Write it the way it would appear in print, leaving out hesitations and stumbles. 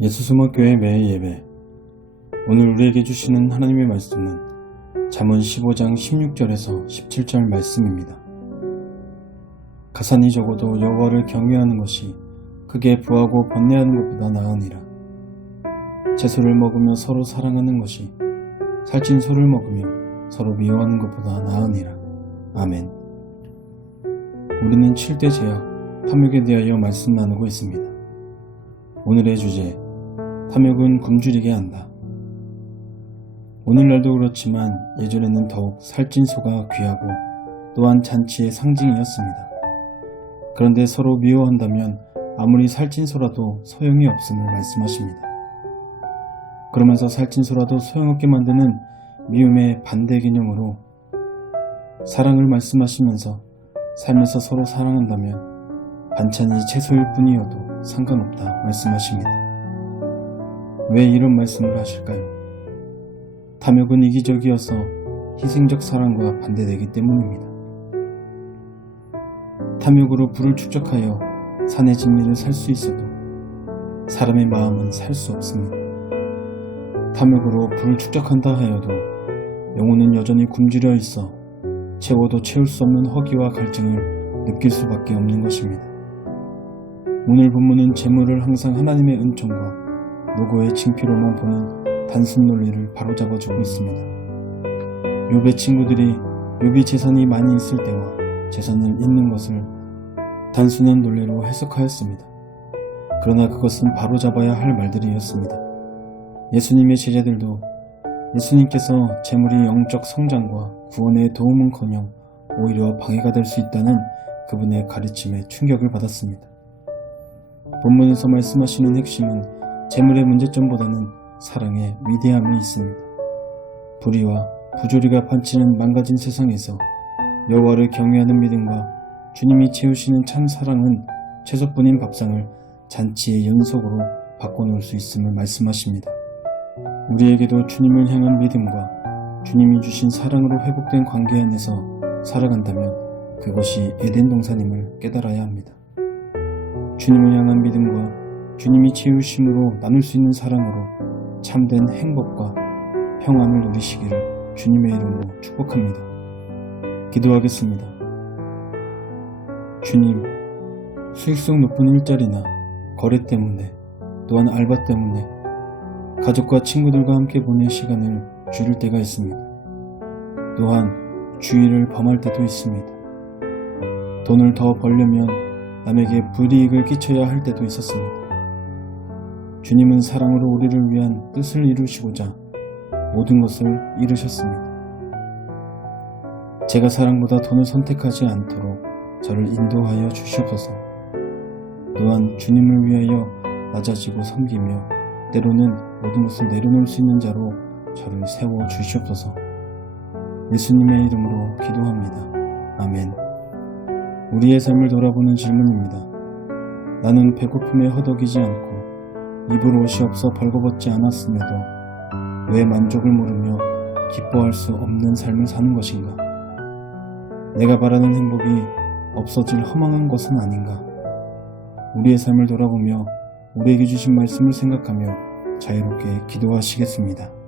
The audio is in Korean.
예수수목교회 매일 예배. 오늘 우리에게 주시는 하나님의 말씀은 잠언 15장 16절에서 17절 말씀입니다. 가산이 적어도 여호와를 경외하는 것이 크게 부하고 번뇌하는 것보다 나으니라. 채소를 먹으며 서로 사랑하는 것이 살찐 소를 먹으며 서로 미워하는 것보다 나으니라. 아멘. 우리는 7대 죄악, 탐욕에 대하여 말씀 나누고 있습니다. 오늘의 주제, 탐욕은 굶주리게 한다. 오늘날도 그렇지만 예전에는 더욱 살찐 소가 귀하고 또한 잔치의 상징이었습니다. 그런데 서로 미워한다면 아무리 살찐 소라도 소용이 없음을 말씀하십니다. 그러면서 살찐 소라도 소용없게 만드는 미움의 반대 개념으로 사랑을 말씀하시면서 삶에서 서로 사랑한다면 반찬이 채소일 뿐이어도 상관없다 말씀하십니다. 왜 이런 말씀을 하실까요? 탐욕은 이기적이어서 희생적 사랑과 반대되기 때문입니다. 탐욕으로 부를 축적하여 산의 진미를 살 수 있어도 사람의 마음은 살 수 없습니다. 탐욕으로 부를 축적한다 하여도 영혼은 여전히 굶주려 있어 채워도 채울 수 없는 허기와 갈증을 느낄 수밖에 없는 것입니다. 오늘 본문은 재물을 항상 하나님의 은총과 노고의 칭피로만 보는 단순 논리를 바로잡아주고 있습니다. 욥의 친구들이 욥이 재산이 많이 있을 때와 재산을 잃는 것을 단순한 논리로 해석하였습니다. 그러나 그것은 바로잡아야 할 말들이었습니다. 예수님의 제자들도 예수님께서 재물이 영적 성장과 구원에 도움은커녕 오히려 방해가 될 수 있다는 그분의 가르침에 충격을 받았습니다. 본문에서 말씀하시는 핵심은 재물의 문제점보다는 사랑의 위대함에 있습니다. 불의와 부조리가 판치는 망가진 세상에서 여호와를 경외하는 믿음과 주님이 채우시는 참 사랑은 채소뿐인 밥상을 잔치의 연속으로 바꿔놓을 수 있음을 말씀하십니다. 우리에게도 주님을 향한 믿음과 주님이 주신 사랑으로 회복된 관계 안에서 살아간다면 그것이 에덴 동산임을 깨달아야 합니다. 주님을 향한 믿음과 주님이 채우심으로 나눌 수 있는 사랑으로 참된 행복과 평안을 누리시기를 주님의 이름으로 축복합니다. 기도하겠습니다. 주님, 수익성 높은 일자리나 거래 때문에 또한 알바 때문에 가족과 친구들과 함께 보낼 시간을 줄일 때가 있습니다. 또한 주의를 범할 때도 있습니다. 돈을 더 벌려면 남에게 불이익을 끼쳐야 할 때도 있었습니다. 주님은 사랑으로 우리를 위한 뜻을 이루시고자 모든 것을 이루셨습니다. 제가 사랑보다 돈을 선택하지 않도록 저를 인도하여 주시옵소서. 또한 주님을 위하여 낮아지고 섬기며 때로는 모든 것을 내려놓을 수 있는 자로 저를 세워 주시옵소서. 예수님의 이름으로 기도합니다. 아멘. 우리의 삶을 돌아보는 질문입니다. 나는 배고픔에 허덕이지 않고 입을 옷이 없어 벌거벗지 않았음에도 왜 만족을 모르며 기뻐할 수 없는 삶을 사는 것인가? 내가 바라는 행복이 없어질 허망한 것은 아닌가? 우리의 삶을 돌아보며 우리에게 주신 말씀을 생각하며 자유롭게 기도하시겠습니다.